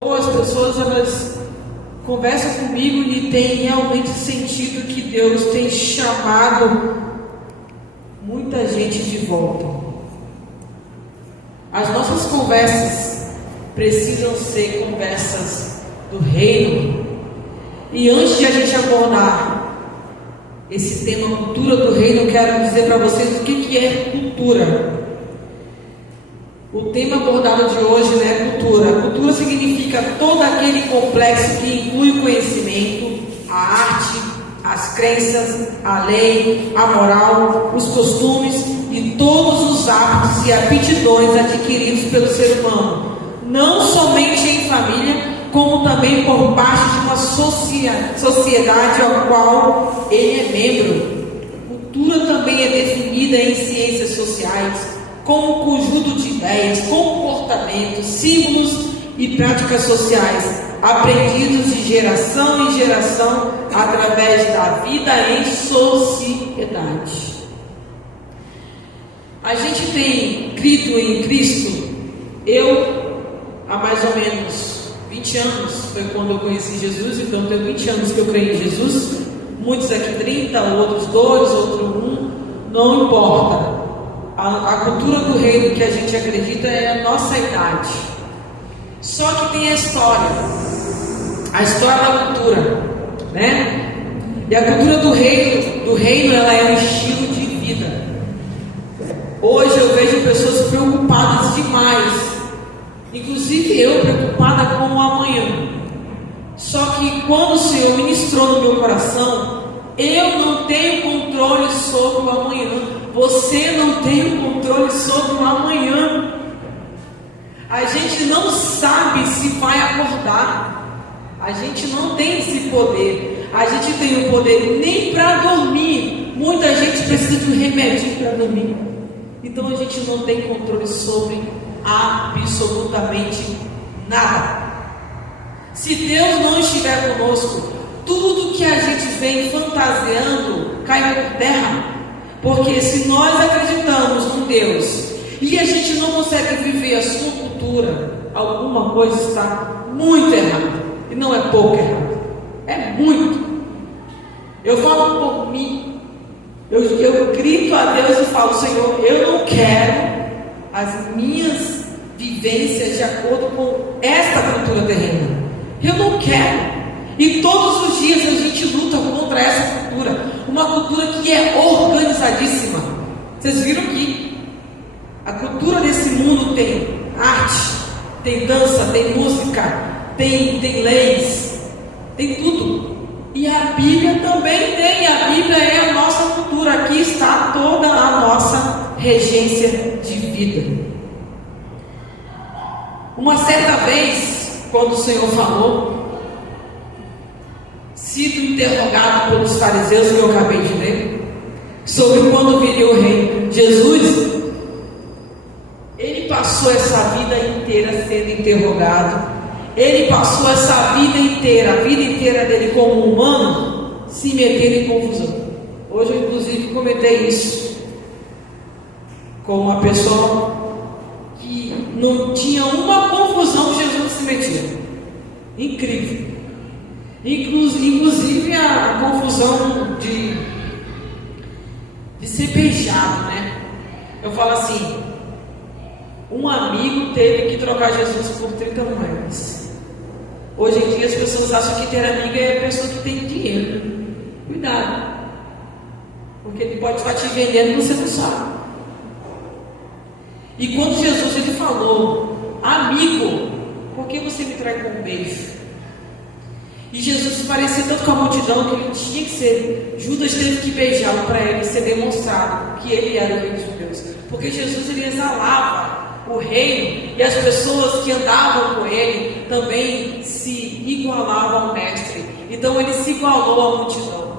As pessoas elas conversam comigo e tem realmente sentido que Deus tem chamado muita gente de volta. As nossas conversas precisam ser conversas do reino. E antes de a gente abordar esse tema cultura do reino, eu quero dizer para vocês o que é cultura. O tema abordado de hoje, né, é cultura. Cultura significa todo aquele complexo que inclui o conhecimento, a arte, as crenças, a lei, a moral, os costumes e todos os hábitos e aptidões adquiridos pelo ser humano, não somente em família, como também por parte de uma sociedade ao qual ele é membro. Cultura também é definida em ciências sociais como um conjunto de ideias, comportamentos, símbolos e práticas sociais, aprendidos de geração em geração através da vida em sociedade. A gente tem crido em Cristo. Eu, há mais ou menos 20 anos, foi quando eu conheci Jesus, então tenho 20 anos que eu creio em Jesus. Muitos aqui 30, outros 2, outros 1, não importa. A cultura do reino que a gente acredita é a nossa idade. Só que tem a história da cultura, né? E a cultura do reino ela é um estilo de vida. Hoje eu vejo pessoas preocupadas demais, inclusive eu preocupada com o amanhã. Só que quando o Senhor ministrou no meu coração, eu não tenho controle sobre o amanhã. Você não tem o controle sobre o amanhã. A gente não sabe se vai acordar. A gente não tem esse poder. A gente tem o poder nem para dormir. Muita gente precisa de um remedinho para dormir. Então a gente não tem controle sobre absolutamente nada. Se Deus não estiver conosco, tudo que a gente vem fantasiando cai por terra. Porque se nós acreditamos num Deus e a gente não consegue viver a sua cultura, alguma coisa está muito errada. E não é pouco errado, é muito. Eu falo por mim, eu grito a Deus e falo: Senhor, eu não quero as minhas vivências de acordo com esta cultura terrena. Eu não quero. E todos os dias a gente luta contra essa cultura. Uma cultura que é organizadíssima. Vocês viram que a cultura desse mundo tem arte, tem dança, tem música, tem leis, tem tudo. E a Bíblia também tem. A Bíblia é a nossa cultura. Aqui está toda a nossa regência de vida. Uma certa vez, quando o Senhor falou, sido interrogado pelos fariseus, que eu acabei de ler, sobre quando viria o reino. Jesus, ele passou essa vida inteira sendo interrogado. Ele passou essa vida inteira, a vida inteira dele como humano, se metendo em confusão. Hoje eu inclusive comentei isso com uma pessoa que não tinha uma confusão que Jesus se metia. Incrível. Inclusive a confusão de ser beijado, né? Eu falo assim: um amigo teve que trocar Jesus por 30 moedas. Hoje em dia as pessoas acham que ter amigo é a pessoa que tem dinheiro. Cuidado, porque ele pode estar te vendendo e você não sabe. E quando Jesus ele falou: amigo, por que você me trai com um beijo? E Jesus parecia tanto com a multidão que ele tinha que ser. Judas teve que beijá-lo para ele ser demonstrado que ele era o rei dos judeus. Porque Jesus ele exalava o reino e as pessoas que andavam com ele também se igualavam ao mestre. Então ele se igualou à multidão.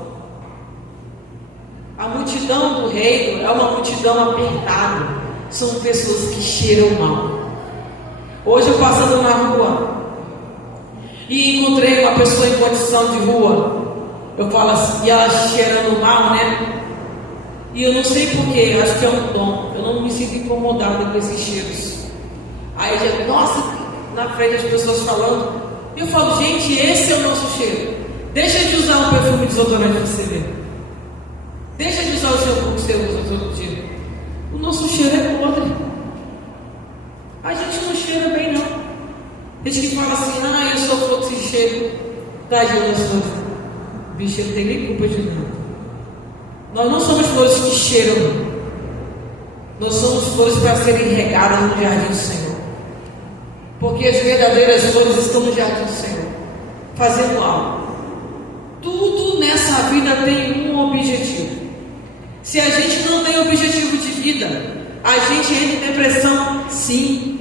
A multidão do reino é uma multidão apertada. São pessoas que cheiram mal. Hoje eu passando na rua e encontrei uma pessoa em condição de rua, eu falo assim, e ela cheirando mal, né? E eu não sei porquê, acho que é um dom. Eu não me sinto incomodada com esses cheiros. Aí já, nossa, na frente das pessoas falando. E eu falo, gente, esse é o nosso cheiro. Deixa de usar um perfume desodorante que você vê. Deixa de usar o shampoo que você usa todo dia. O nosso cheiro é podre. A gente não cheira bem, não. Tem gente que fala assim, eu sou fluxo de cheiro. Tadinho das flores. O bicho não tem nem culpa de nada. Nós não somos flores que cheiram. Nós somos flores para serem regadas no jardim do Senhor. Porque as verdadeiras flores estão no jardim do Senhor, fazendo algo. Tudo nessa vida tem um objetivo. Se a gente não tem objetivo de vida, a gente entra em depressão, sim.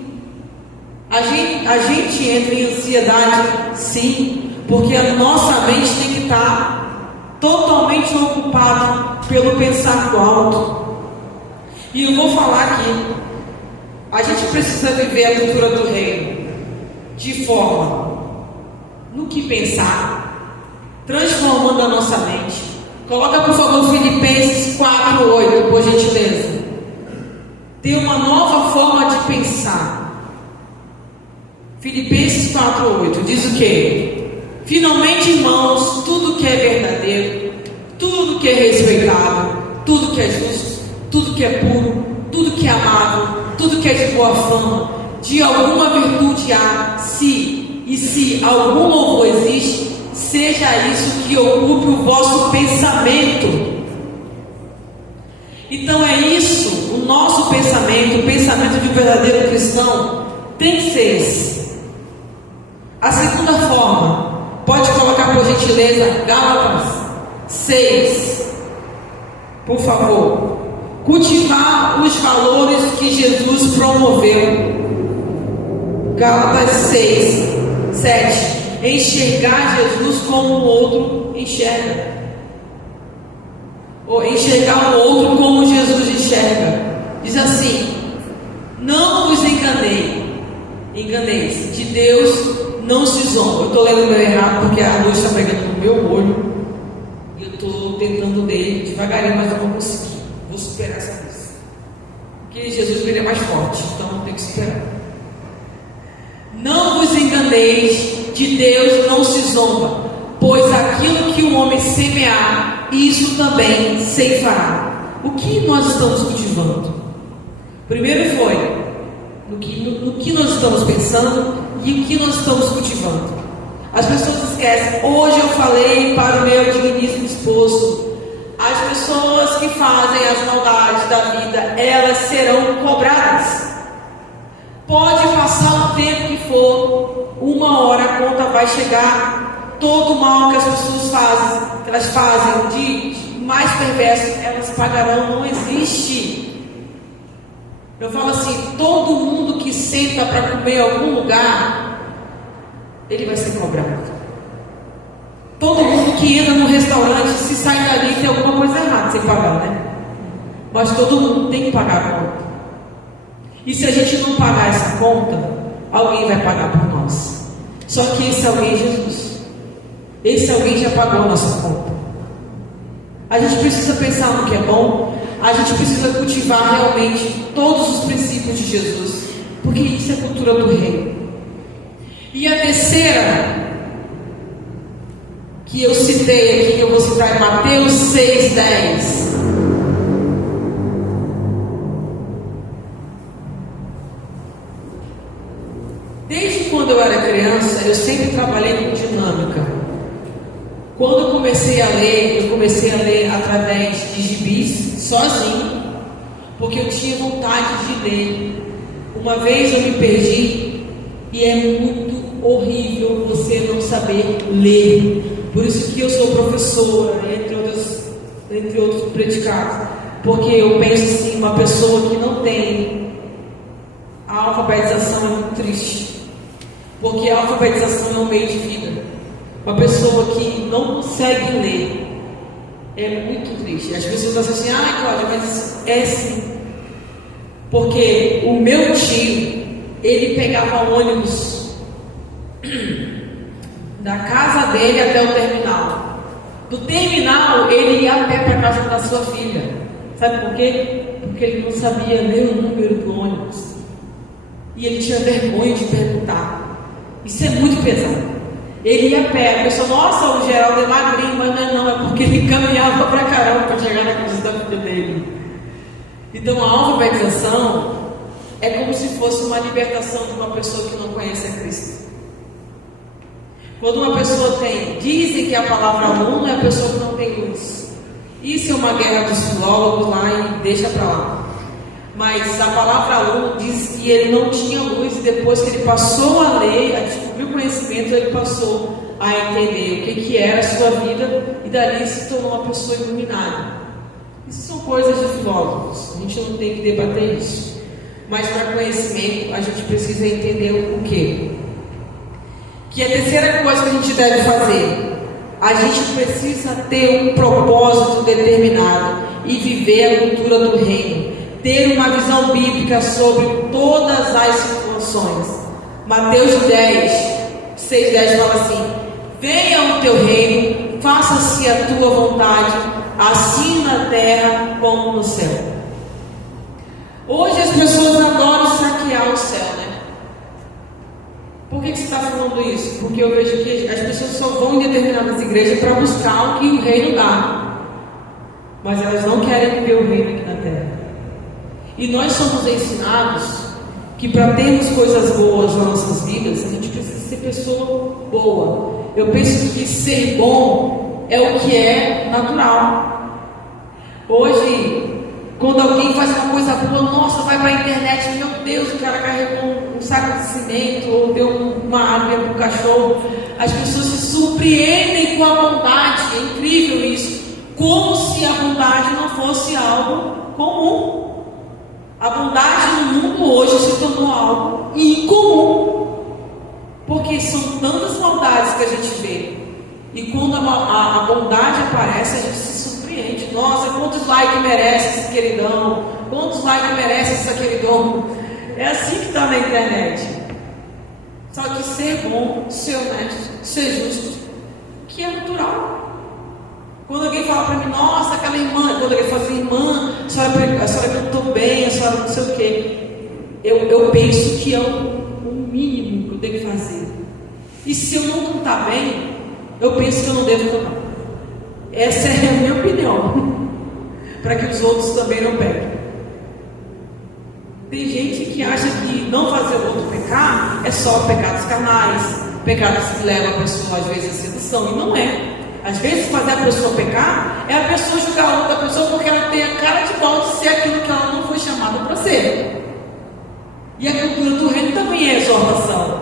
A gente entra em ansiedade, sim. Porque a nossa mente tem que estar totalmente ocupada pelo pensar do alto. E eu vou falar aqui, a gente precisa viver a cultura do reino de forma no que pensar, transformando a nossa mente. Coloca por favor Filipenses 4:8, por gentileza. Ter uma nova forma de pensar. Filipenses 4:8 diz o quê? Finalmente, irmãos, tudo que é verdadeiro, tudo que é respeitado, tudo que é justo, tudo que é puro, tudo que é amável, tudo que é de boa fama, de alguma virtude há, se algum louvor existe, seja isso que ocupe o vosso pensamento. Então é isso, o nosso pensamento, o pensamento de um verdadeiro cristão tem que ser esse. A segunda forma, pode colocar por gentileza Gálatas 6, por favor. Cultivar os valores que Jesus promoveu. Gálatas 6, 7. Enxergar Jesus como o outro enxerga. Ou enxergar o outro como Jesus enxerga. Diz assim: não vos enganeis, de Deus não se zomba. Eu estou lendo meu errado porque a luz está pegando no meu olho. E eu estou tentando ler devagarinho, mas eu não consegui. Vou superar essa luz. Porque Jesus ele é mais forte, então eu tenho que superar. Não vos enganeis, de Deus não se zomba, pois aquilo que o homem semear, isso também ceifará. O que nós estamos cultivando? Primeiro foi no que nós estamos pensando e o que nós estamos cultivando. As pessoas esquecem. Hoje eu falei para o meu digníssimo esposo: as pessoas que fazem as maldades da vida, elas serão cobradas. Pode passar o tempo que for, uma hora a conta vai chegar. Todo o mal que as pessoas fazem, que elas fazem de mais perverso, elas pagarão. Não existe. Eu falo assim: todo mundo que senta para comer em algum lugar, ele vai ser cobrado. Todo mundo que entra no restaurante, se sai dali, tem alguma coisa errada sem pagar, né? Mas todo mundo tem que pagar a conta. E se a gente não pagar essa conta, alguém vai pagar por nós. Só que esse alguém é Jesus. Esse alguém já pagou a nossa conta. A gente precisa pensar no que é bom. A gente precisa cultivar realmente todos os princípios de Jesus, porque isso é a cultura do reino. E a terceira que eu citei aqui, que eu vou citar em Mateus 6:10. Desde quando eu era criança, eu sempre trabalhei com dinâmica. Quando eu comecei a ler através de gibis, sozinho, porque eu tinha vontade de ler. Uma vez eu me perdi, e é muito horrível você não saber ler. Por isso que eu sou professora, entre outros predicados. Porque eu penso assim, uma pessoa que não tem a alfabetização é muito triste. Porque a alfabetização é um meio de vida. Uma pessoa que não consegue ler é muito triste. As pessoas pensam assim: Cláudia, mas é sim. Porque o meu tio, ele pegava ônibus da casa dele até o terminal. Do terminal, ele ia a pé para a casa da sua filha. Sabe por quê? Porque ele não sabia ler o número do ônibus. E ele tinha vergonha de perguntar. Isso é muito pesado. Ele ia a pé, a pessoa, nossa, o Geraldo é magrinho, mas não, é porque ele caminhava pra caramba para chegar na casa da filha dele. Então a alfabetização é como se fosse uma libertação de uma pessoa que não conhece a Cristo. Quando uma pessoa dizem que a palavra aluno é a pessoa que não tem luz. Isso é uma guerra dos filólogos lá e deixa para lá. Mas a palavra aluno diz que ele não tinha luz e depois que ele passou a ler, a descobrir o conhecimento, ele passou a entender o que era a sua vida e dali se tornou uma pessoa iluminada. Isso são coisas de filósofos, a gente não tem que debater isso. Mas para conhecimento a gente precisa entender o quê? Que a terceira coisa que a gente deve fazer, a gente precisa ter um propósito determinado e viver a cultura do reino, ter uma visão bíblica sobre todas as situações. Mateus 6:10 fala assim: venha o teu reino, faça-se a tua vontade, assim na terra como no céu. Hoje as pessoas adoram saquear o céu, né? Por que você está falando isso? Porque eu vejo que as pessoas só vão em determinadas igrejas para buscar o que o reino dá, mas elas não querem viver o reino aqui na terra. E nós somos ensinados que para termos coisas boas nas nossas vidas, a gente precisa ser pessoa boa. Eu penso que ser bom é o que é natural. Hoje, quando alguém faz uma coisa boa, nossa, vai para a internet, meu Deus, o cara carregou um saco de cimento ou deu uma água para o cachorro. As pessoas se surpreendem com a bondade, é incrível isso, como se a bondade não fosse algo comum. A bondade no mundo hoje se tornou algo incomum, porque são tantas maldades que a gente vê, e quando a bondade aparece, a gente se surpreende. Nossa, quantos likes merece esse queridão, quantos likes merece essa queridona. É assim que está na internet. Só que ser bom, ser honesto, ser justo, que é natural. Quando alguém fala para mim, nossa, aquela irmã, quando alguém fala assim, irmã, a senhora cantou bem, a senhora não sei o quê, eu penso que é o mínimo que eu tenho que fazer. E se eu não cantar bem, eu penso que eu não devo cantar. Essa é a minha opinião, para que os outros também não peguem. Tem gente que acha que não fazer o outro pecar é só pecados carnais, pecados que levam a pessoa às vezes à sedução, e não é. Às vezes fazer a pessoa pecar é a pessoa julgar a outra pessoa porque ela tem a cara de pau de ser aquilo que ela não foi chamada para ser. E a cultura do reino também é exortação.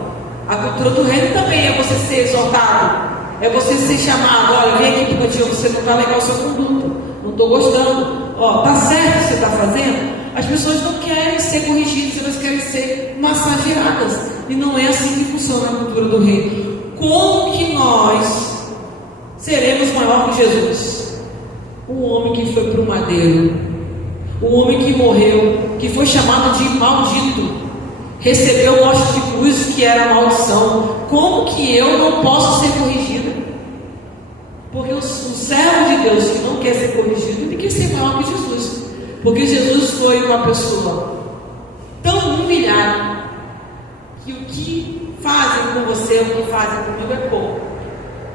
A cultura do reino também é você ser exortado, é você ser chamado. Olha, vem aqui porque você não está legal o seu conduto, não estou gostando, ó, tá certo o que você está fazendo. As pessoas não querem ser corrigidas, elas querem ser massageadas, e não é assim que funciona a cultura do reino. Como que nós seremos maior que Jesus? O homem que foi para o madeiro, o homem que morreu, que foi chamado de maldito, recebeu morte de cruz, que era maldição. Como que eu não posso ser corrigida? Porque o servo de Deus que não quer ser corrigido, ele quer ser maior que Jesus. Porque Jesus foi uma pessoa tão humilhada que o que fazem com você, o que fazem comigo é pouco.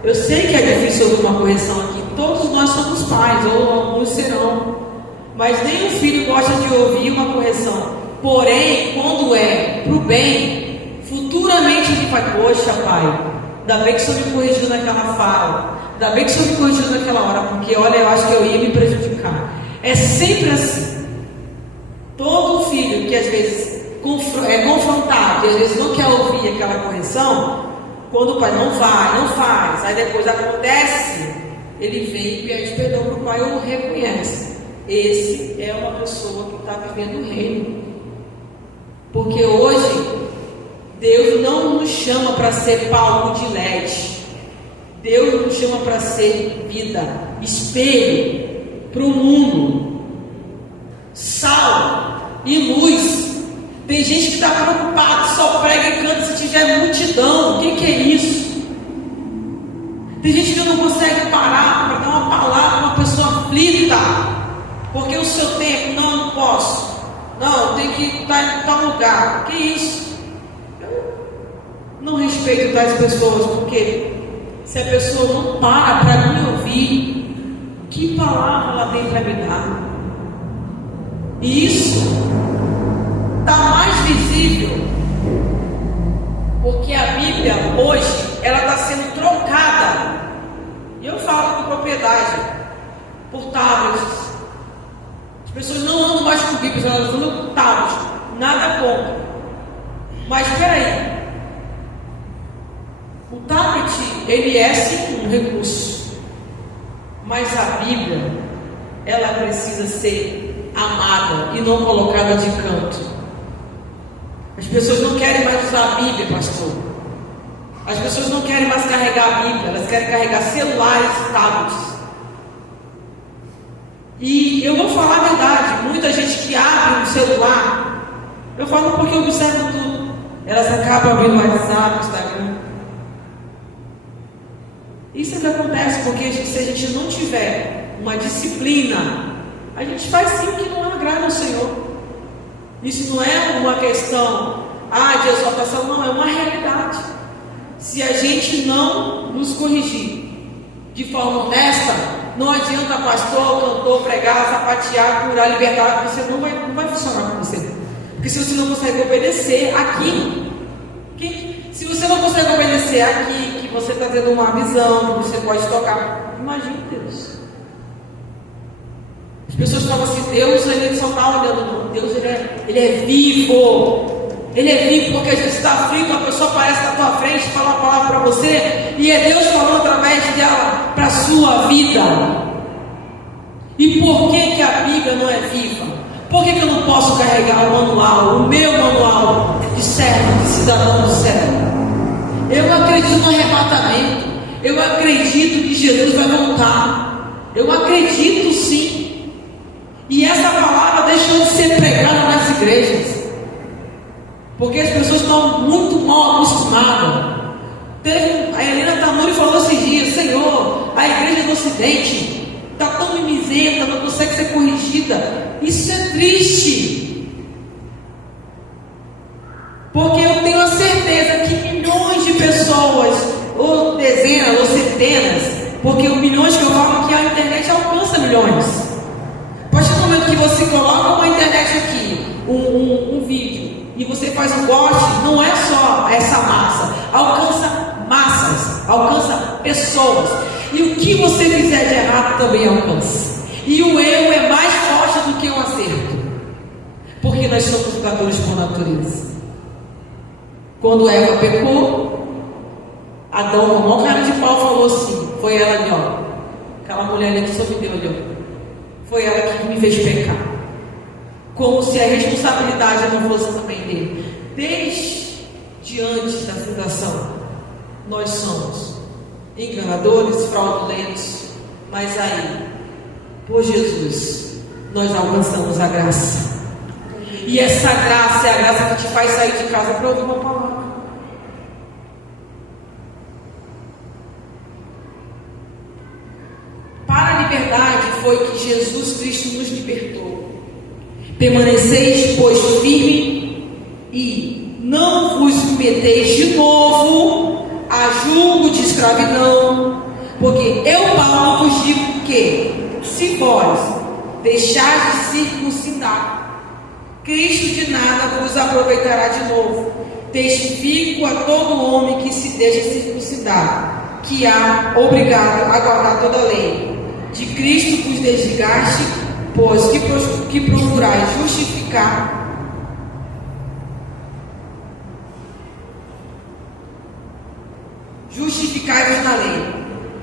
Eu sei que é difícil ouvir uma correção aqui. Todos nós somos pais, ou alguns serão. Mas nenhum filho gosta de ouvir uma correção. Porém, quando é para o bem, futuramente ele vai, poxa pai, ainda bem que o senhor me corrigiu naquela fala, ainda bem que o senhor me corrigiu naquela hora, porque olha, eu acho que eu ia me prejudicar. É sempre assim. Todo filho que às vezes é confrontado e às vezes não quer ouvir aquela correção, quando o pai não faz, aí depois acontece, ele vem e pede perdão para o pai ou reconhece. Esse é uma pessoa que está vivendo o reino. Porque hoje Deus não nos chama para ser palco de LED. Deus nos chama para ser vida, espelho para o mundo, sal e luz. Tem gente que está preocupada, só prega e canta se tiver multidão. O que é isso? Tem gente que não consegue parar para dar uma palavra a uma pessoa aflita, porque o seu tempo, não posso, não, tem que estar em tal lugar. Que isso? não respeito tais pessoas, porque se a pessoa não para me ouvir, que palavra ela tem para me dar? E isso está mais visível, porque a Bíblia hoje, ela está sendo trocada, e eu falo com propriedade, por tablets. As pessoas não andam mais com Bíblias, elas andam com tablets, nada contra. Mas espera aí, o tablet, ele é sim um recurso, mas a Bíblia, ela precisa ser amada e não colocada de canto. As pessoas não querem mais usar a Bíblia, pastor. As pessoas não querem mais carregar a Bíblia, elas querem carregar celulares e tablets. E eu vou falar a verdade, muita gente que abre um celular, eu falo porque eu observo tudo, elas acabam abrindo o WhatsApp, Instagram. Isso é que acontece, porque se a gente não tiver uma disciplina, a gente faz sim o que não agrada ao Senhor. Isso não é uma questão de exaltação, não, é uma realidade. Se a gente não nos corrigir de forma honesta, não adianta pastor, cantor, pregar, sapatear, curar, libertar, você não vai funcionar com você. Porque se você não consegue obedecer aqui, se você não consegue obedecer aqui, que você está tendo uma visão, que você pode tocar, imagine Deus. As pessoas falam assim, Deus ele só está olhando, não. Deus ele é vivo. Ele é vivo porque às vezes está aflito, a pessoa aparece na tua frente, fala uma palavra para você, e é Deus falando através dela para a sua vida. E por que a Bíblia não é viva? Por que eu não posso carregar o manual, o meu manual de servo, de cidadão do céu? Eu acredito no arrebatamento. Eu acredito que Jesus vai voltar. Eu acredito sim. E essa palavra deixou de ser pregada nas igrejas, porque as pessoas estão muito mal acostumadas. A Helena Tamuri falou esses dias, Senhor, a igreja do Ocidente está tão mimizenta, não consegue ser corrigida. Isso é triste, porque eu tenho a certeza que milhões de pessoas, ou dezenas, ou centenas, porque os milhões que eu falo que a internet alcança milhões. A partir do momento que você coloca uma internet aqui, um vídeo, e você faz um goste, não é só essa massa, alcança massas, alcança pessoas. E o que você fizer de errado também alcança. E o erro é mais forte do que o acerto, porque nós somos pecadores por natureza. Quando Eva pecou, Adão, com a maior cara de pau, falou assim, foi ela ali, ó, aquela mulher ali que só me deu, olhou, foi ela que me fez pecar. Como se a responsabilidade não fosse também dele. Desde antes da fundação, nós somos enganadores, fraudulentos, mas aí, por Jesus, nós alcançamos a graça. E essa graça é a graça que te faz sair de casa para ouvir uma palavra. Para a liberdade foi que Jesus Cristo nos libertou. Permaneceis, pois, firme e não vos submeteis de novo a julgo de escravidão, porque eu, Paulo, vos digo que, se vós deixardes circuncidar, Cristo de nada vos aproveitará de novo. Testifico a todo homem que se deixa circuncidar, que há obrigado a guardar toda a lei. De Cristo vos desligaste, pois que procurais justificai-vos na lei,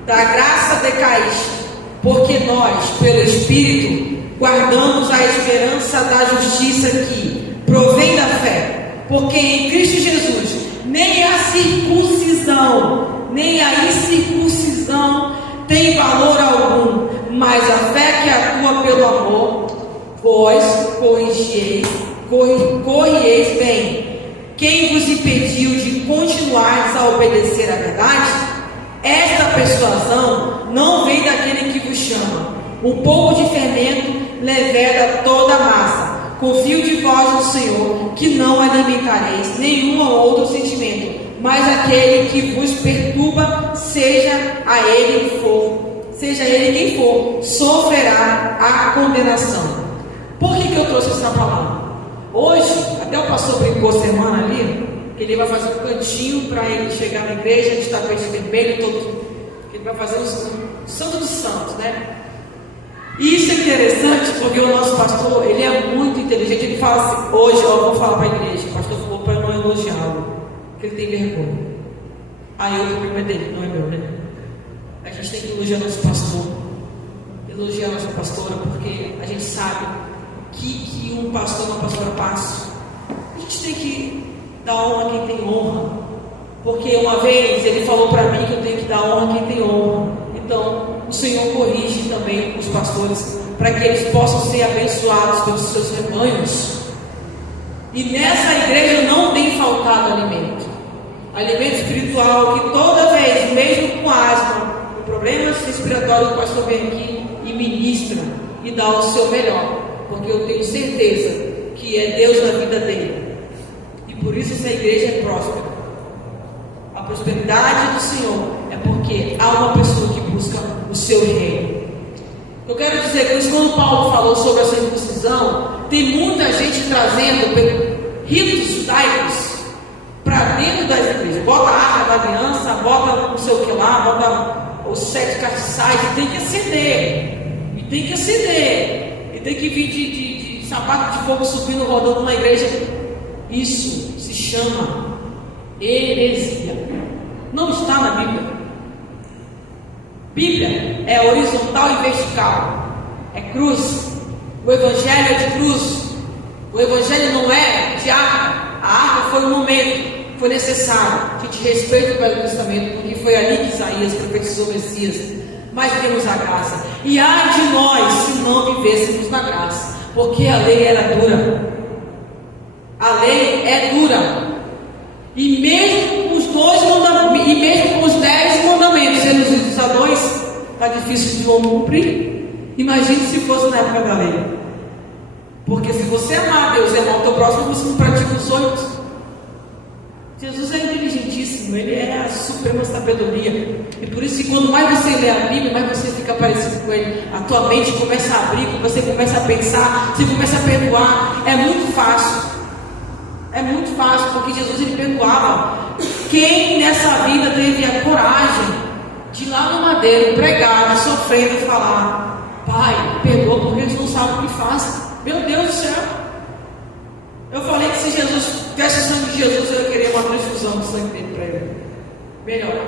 da graça decaíste, porque nós, pelo Espírito, guardamos a esperança da justiça que provém da fé, porque em Cristo Jesus nem a circuncisão, nem a incircuncisão tem valor algum, mas a fé que atua pelo amor, vós corrieis bem. Quem vos impediu de continuar a obedecer à verdade? Esta persuasão não vem daquele que vos chama. Um pouco de fermento leveda toda a massa. Confio de vós no Senhor, que não alimentareis nenhum ou outro sentimento, mas aquele que vos perturba, seja ele quem for, sofrerá a condenação. Por que eu trouxe essa palavra? Hoje, até o pastor brincou semana ali, que ele vai fazer um cantinho para ele chegar na igreja de tapete vermelho, que ele vai fazer o Santo dos Santos, né? E isso é interessante, porque o nosso pastor, ele é muito inteligente. Ele fala assim, hoje, eu vou falar para a igreja, o pastor falou para eu não elogiá-lo, porque ele tem vergonha. Aí o problema é dele, não é meu, né? A gente tem que elogiar nosso pastor, elogiar nossa pastora, porque a gente sabe que um pastor e uma pastora passam. A gente tem que dar honra a quem tem honra, porque uma vez ele falou para mim que eu tenho que dar honra a quem tem honra. Então o Senhor corrige também os pastores, para que eles possam ser abençoados pelos seus rebanhos. E nessa igreja não tem faltado alimento espiritual, que toda vez, mesmo com asma, com problemas respiratórios, o pastor vem aqui e ministra e dá o seu melhor, porque eu tenho certeza que é Deus na vida dele, e por isso essa igreja é próspera. A prosperidade do Senhor é porque há uma pessoa que busca o seu reino. Eu quero dizer que quando Paulo falou sobre a circuncisão, tem muita gente trazendo ritos judaicos para dentro das igrejas. Bota a arca da aliança, bota não sei o que lá, bota os 7 castiçais, e tem que acender, e tem que vir de sapato de fogo subindo, rodando na igreja. Isso se chama heresia. Não está na Bíblia. Bíblia é horizontal e vertical, é cruz. O evangelho é de cruz. O evangelho não é de arca. A arca foi um momento, foi necessário. A gente respeita o Velho Testamento, porque foi ali que Isaías profetizou o Messias. Mas temos a graça. E ai de nós se não vivêssemos na graça, porque a lei era dura. A lei é dura. E mesmo com os 2 mandamentos, e mesmo com os 10 mandamentos, reduzidos a 2, está difícil de homem cumprir. Imagine se fosse na época da lei. Porque se você amar a Deus e amar o teu próximo, você não pratica os 8. Jesus é inteligentíssimo, ele é a suprema sabedoria. E por isso que quanto mais você lê a Bíblia, mais você fica parecido com ele. A tua mente começa a abrir, você começa a pensar, você começa a perdoar. É muito fácil. É muito fácil, porque Jesus ele perdoava. Quem nessa vida teve a coragem de ir lá no madeiro, pregar, sofrendo e falar: Pai, perdoa porque eles não sabem o que fazem. Meu Deus do céu. Eu falei que se Jesus tivesse o sangue de Jesus, eu queria uma transfusão do sangue dele para ele. Melhor.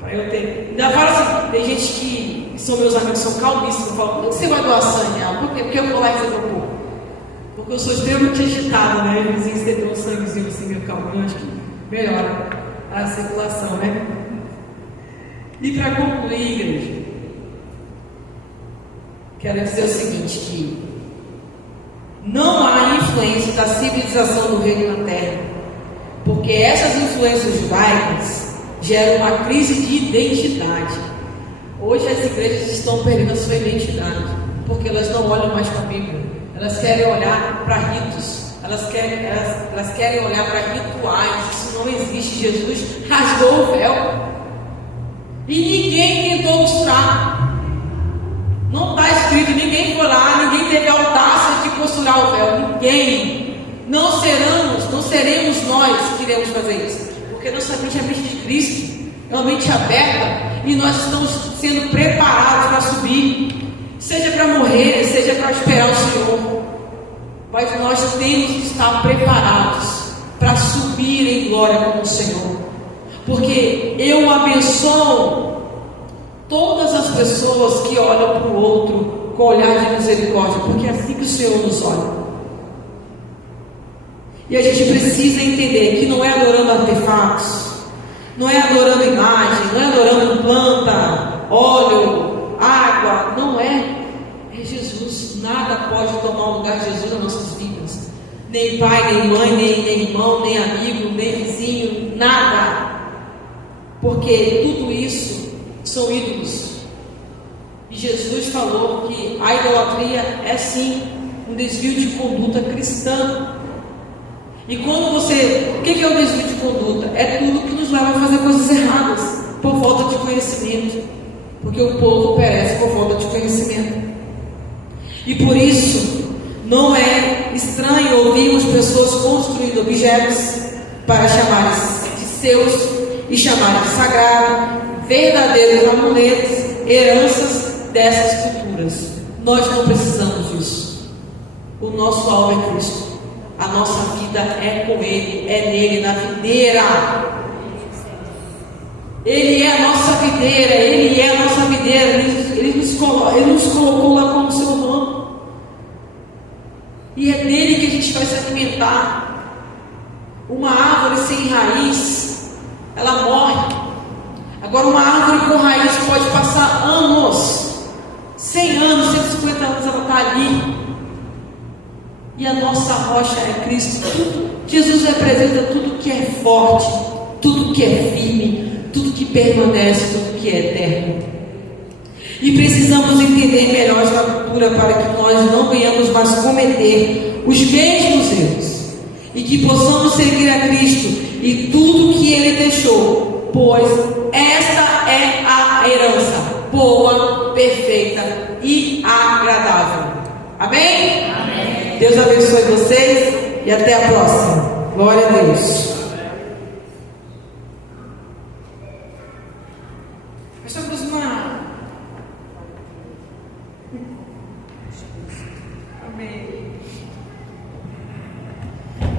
Para eu ter. Ainda fala assim, tem gente que são meus amigos, são calvíssimos. Eu falo: como é que você vai doar sangue? Por quê? Porque eu vou lá e você vai. Porque eu sou extremamente agitado, né? O vizinho receber um sanguezinho assim, meio calminho, acho que melhora a circulação, né? E para concluir, igreja, quero dizer o seguinte, que não há influência da civilização do reino na terra, porque essas influências judaicas geram uma crise de identidade. Hoje as igrejas estão perdendo a sua identidade, porque elas não olham mais para a Bíblia. Elas querem olhar para ritos, elas querem olhar para rituais. Isso não existe. Jesus rasgou o véu e ninguém tentou mostrar. Não está escrito, ninguém foi lá, ninguém teve a audácia de costurar o véu. Ninguém. Não seremos nós que iremos fazer isso, porque nossa mente é a mente de Cristo, é uma mente aberta, e nós estamos sendo preparados para subir. Seja para morrer, seja para esperar o Senhor. Mas nós temos que estar preparados para subir em glória com o Senhor. Porque eu abençoo todas as pessoas que olham para o outro com olhar de misericórdia. Porque é assim que o Senhor nos olha. E a gente precisa entender que não é adorando artefatos, não é adorando imagem, não é adorando planta, óleo, água, não é. É Jesus. Nada pode tomar o lugar de Jesus nas nossas vidas. Nem pai, nem mãe, nem irmão, nem amigo, nem vizinho, nada. Porque tudo isso são ídolos. E Jesus falou que a idolatria é sim um desvio de conduta cristã. E quando você... O que é o desvio de conduta? É tudo que nos leva a fazer coisas erradas, por falta de conhecimento. Porque o povo perece por falta de conhecimento. E por isso, não é estranho ouvirmos pessoas construindo objetos para chamarem de seus e chamarem de sagrado, verdadeiros amuletos, heranças dessas culturas. Nós não precisamos disso. O nosso alvo é Cristo. A nossa vida é com Ele, é nele, na videira. Ele é a nossa videira, Ele é a nossa videira. Ele nos colocou lá como seu humano. E é dele que a gente vai se alimentar. Uma árvore sem raiz, ela morre. Agora uma árvore com raiz pode passar anos, 100 anos, 150 anos, ela está ali. E a nossa rocha é Cristo. Jesus representa tudo que é forte, tudo que é firme, tudo que permanece, tudo que é eterno. E precisamos entender melhor esta cultura para que nós não venhamos mais cometer os mesmos erros. E que possamos seguir a Cristo e tudo que Ele deixou, pois esta é a herança boa, perfeita e agradável. Amém? Amém. Deus abençoe vocês e até a próxima. Glória a Deus. Nós estamos uma... Amém.